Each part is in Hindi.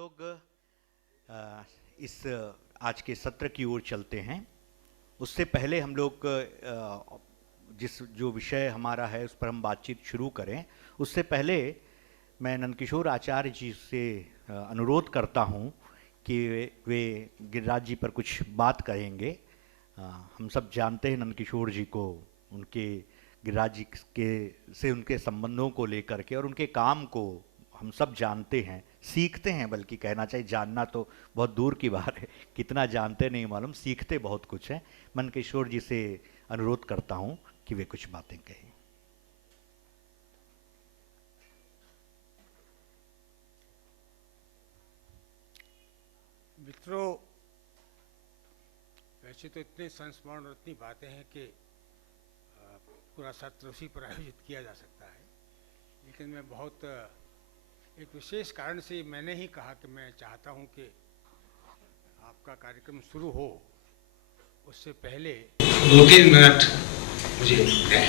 लोग इस आज के सत्र की ओर चलते हैं। उससे पहले हम लोग जो विषय हमारा है उस पर हम बातचीत शुरू करें, उससे पहले मैं नंदकिशोर आचार्य जी से अनुरोध करता हूं कि वे गिरिराज जी पर कुछ बात करेंगे। हम सब जानते हैं नंदकिशोर जी को, उनके गिरिराज जी से उनके संबंधों को लेकर के, और उनके काम को हम सब जानते हैं, सीखते हैं, बल्कि कहना चाहिए, जानना तो बहुत दूर की बात है, कितना जानते नहीं मालूम, सीखते बहुत कुछ हैं। नंदकिशोर जी से अनुरोध करता हूं कि वे कुछ बातें कहें। मित्रों, वैसे तो इतने संस्मरण और इतनी बातें हैं कि पूरा सत्र उसी पर आयोजित किया जा सकता है, लेकिन मैं बहुत एक विशेष कारण से मैंने ही कहा कि मैं चाहता हूं कि आपका कार्यक्रम शुरू हो उससे पहले 2-3 मिनट मुझे दें।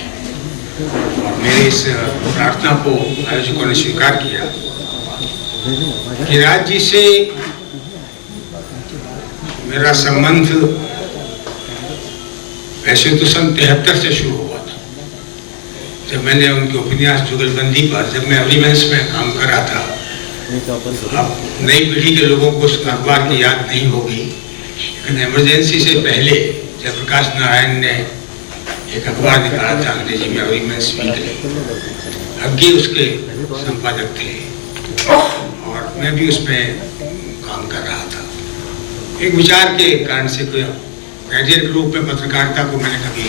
और मेरी इस प्रार्थना को आयोजकों ने स्वीकार किया। गिरिराज जी से मेरा संबंध वैसे तो सन 73 से शुरू हुआ था, जब मैंने उनके उपन्यास जुगलबंदी पर, जब मैं अभिवंश में काम कर रहा था। अब नई पीढ़ी के लोगों को उस अखबार की याद नहीं होगी, लेकिन इमरजेंसी से पहले जब प्रकाश नारायण ने एक अखबार निकाला था अंग्रेजी में, अभिवंश वीकली, अग्गी उसके संपादक थे और मैं भी उसमें काम कर रहा था। एक विचार के कारण से, कोई कैरियर के रूप में पत्रकारिता को मैंने कभी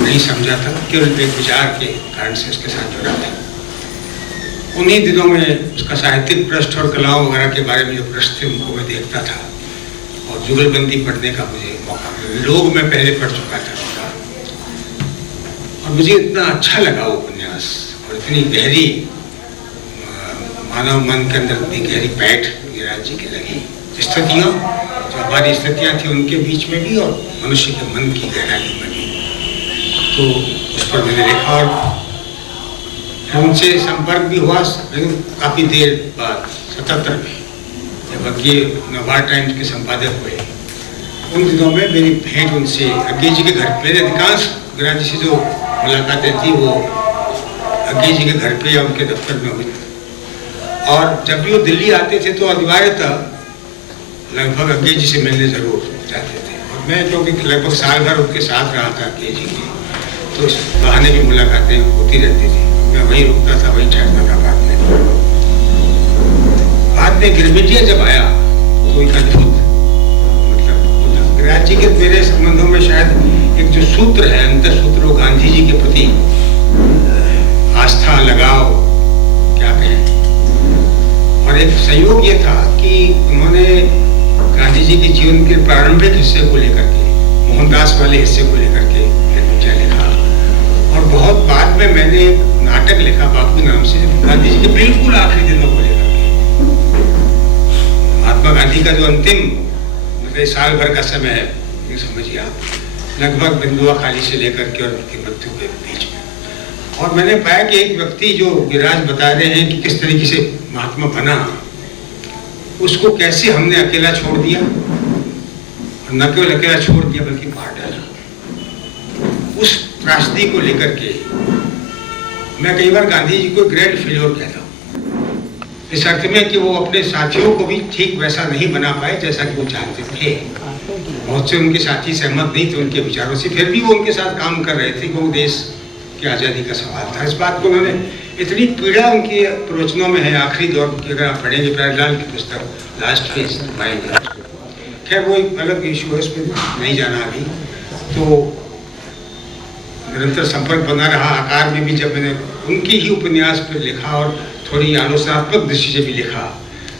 नहीं समझा था, केवल एक विचार के कारण से उसके साथ जुड़ा था। उन्हीं दिनों में उसका साहित्यिक पृष्ठ और कलाओं वगैरह के बारे में जो पृष्ठ थे उनको मैं देखता था, और जुगलबंदी पढ़ने का मुझे मौका मिला। लोग मैं पहले पढ़ चुका था उसका, और मुझे इतना अच्छा लगा वो उपन्यास, और इतनी गहरी मानव मन के अंदर इतनी गहरी पैठ गिरिराज जी की लगी। स्थितियाँ जो हमारी स्थितियाँ थी उनके बीच में भी, और मनुष्य के मन की गहराई में भी, तो उस पर मैंने लिखा। और उनसे संपर्क भी हुआ काफ़ी देर बाद, 77 में, जब अग्गी नवार टाइम्स के संपादक हुए। उन दिनों में मेरी भेंट उनसे अग्गी जी के घर, मेरे अधिकांश गिरिराज जी से जो मुलाकातें थी वो अग्गी जी के घर पे या उनके दफ्तर में हुई। और जब भी वो दिल्ली आते थे तो अनिवार्यतः लगभग अग्गी जी से मिलने जरूर जाते थे, और मैं क्योंकि लगभग साल भर उनके साथ रहा था अग्गी जी के, तो इस बहाने भी मुलाकातें होती रहती थी। मैं वहीं रुकता था, वहीं ठहरता था। बाद में गिरमिटिया जब आया तो एक अद्भुत मतलब गिरिराज जी के मेरे संबंधों में शायद एक जो सूत्र है, अंतर सूत्र, वो गांधी जी के प्रति आस्था, लगाव, क्या कहें। और एक संयोग ये था कि उन्होंने गांधी जी के जीवन के प्रारंभिक हिस्से को लेकर के, मोहनदास वाले हिस्से को लेकर के गिरमिटिया लिखा। और बहुत बाद में मैंने एक नाटक लिखा बापू नाम से, गांधी जी के बिल्कुल आखिरी दिनों को लेकर के। महात्मा गांधी का जो अंतिम मतलब साल भर का समय है, ये समझिए आप, लगभग बिंदुआ खाली से लेकर के और उनकी मृत्यु के बीच में। और मैंने पाया कि एक व्यक्ति जो गिरिराज बता रहे हैं कि किस तरीके से महात्मा बना, उसको कैसे हमने अकेला छोड़ दिया, और न केवल अकेला छोड़ दिया बल्कि मार डाला। उस त्रासदी को लेकर के मैं कई बार गांधी जी को ग्रेट फेल्योर कहता हूँ, इस अर्थ में कि वो अपने साथियों को भी ठीक वैसा नहीं बना पाए जैसा कि वो चाहते थे। बहुत से उनके साथी सहमत नहीं थे उनके विचारों से, फिर भी वो उनके साथ काम कर रहे थे, क्योंकि देश की आज़ादी का सवाल था। इस बात को उन्होंने, इतनी पीड़ा उनके प्रवचनों में है आखिरी दौर की, अगर आप पढ़ेंगे प्यारेलाल की पुस्तक लास्ट फेज पाएंगे। खैर वो एक अलग इशू है, उसमें नहीं जाना अभी। तो निरंतर संपर्क बना रहा। आकार में भी जब मैंने उनकी ही उपन्यास पर लिखा और थोड़ी आलोचनात्मक दृष्टि से भी लिखा,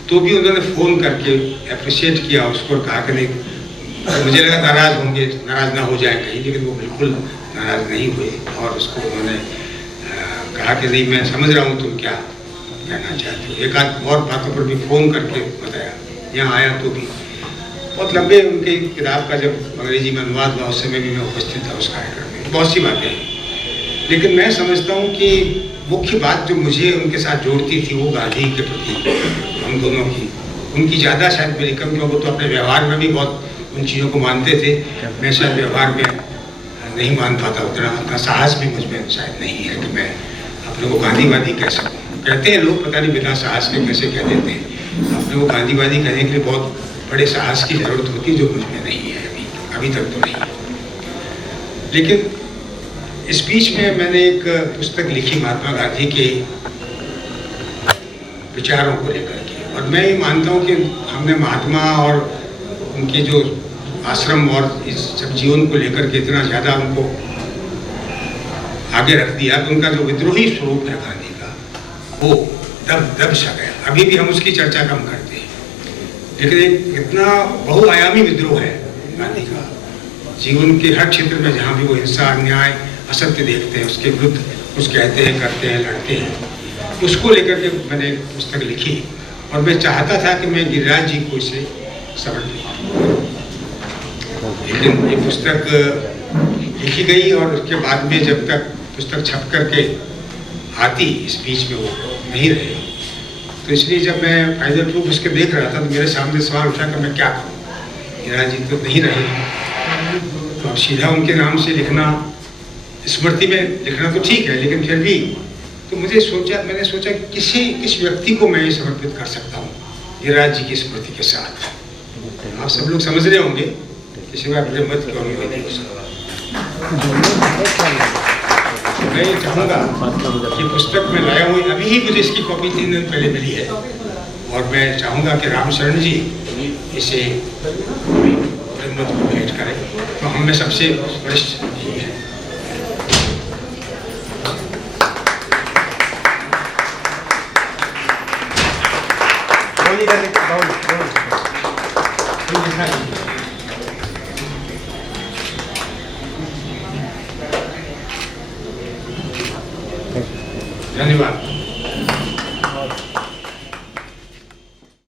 तो भी उन्होंने फ़ोन करके अप्रिशिएट किया उसको, कहा कि नहीं, मुझे लगा नाराज़ होंगे, नाराज़ ना हो जाए कहीं, लेकिन वो बिल्कुल नाराज़ नहीं हुए। और उसको उन्होंने कहा कि नहीं, मैं समझ रहा हूँ तुम क्या कहना चाहते हो। एक आध और बातों पर भी फ़ोन करके बताया। यहाँ आया तो भी बहुत लंबे उनकी किताब का जब अंग्रेजी में अनुवाद हुआ उस समय भी मैं उपस्थित था उस कार्यक्रम में। बहुत सी बातें हैं, लेकिन मैं समझता हूँ कि मुख्य बात जो मुझे उनके साथ जोड़ती थी वो गांधी के प्रति हम दोनों की उनकी ज़्यादा शायद मेरी कम, क्योंकि वो तो अपने व्यवहार में भी बहुत उन चीज़ों को मानते थे। मैं शायद व्यवहार में नहीं मान पाता, उतना साहस भी मुझ में शायद नहीं है कि मैं अपने को गांधीवादी कह सकूँ। कहते हैं लोग, पता नहीं बिना साहस के कैसे कह देते हैं। अपने को गांधीवादी कहने के लिए बहुत बड़े साहस की ज़रूरत होती है, जो मुझ में नहीं है, अभी तक तो नहीं है। लेकिन इस बीच में मैंने एक पुस्तक लिखी महात्मा गांधी के विचारों को लेकर के, और मैं ये मानता हूँ कि हमने महात्मा और उनके जो आश्रम और इस सब जीवन को लेकर के इतना ज़्यादा उनको आगे रख दिया कि उनका जो विद्रोही स्वरूप है गांधी का, वो दब सा गया। अभी भी हम उसकी चर्चा कम करते हैं, लेकिन एक इतना बहुआयामी विद्रोह है गांधी का। जीवन के हर क्षेत्र में जहाँ भी वो हिंसा, अन्याय, असत्य देखते हैं, उसके विरुद्ध कुछ कहते हैं, करते हैं, लड़ते हैं। उसको लेकर के मैंने एक पुस्तक लिखी, और मैं चाहता था कि मैं गिरिराज जी को इसे समर्पित करूं। लेकिन ये पुस्तक लिखी गई, और उसके बाद में जब तक पुस्तक छप करके आती, इस बीच में वो नहीं रहे। तो इसलिए जब मैं फाइनल प्रूफ उसके देख रहा था, तो मेरे सामने सवाल उठा कि मैं क्या करूँ। गिरिराज जी तो नहीं रहे, तो अब सीधा उनके नाम से लिखना, स्मृति में लिखना तो ठीक है, लेकिन फिर भी तो मैंने सोचा किस व्यक्ति को मैं ये समर्पित कर सकता हूँ गिरिराज जी की स्मृति के साथ। आप सब लोग समझ रहे होंगे, किसी में अपने मत क्यों नहीं हो सकता। मैं ये चाहूँगा कि पुस्तक में लाया हुई, अभी ही मुझे इसकी कॉपी 3 दिन पहले मिली है, और मैं चाहूँगा कि रामशरण जी इसे मत को भेंट करें, तो हम में सबसे वरिष्ठ जी हैं। धन्यवाद।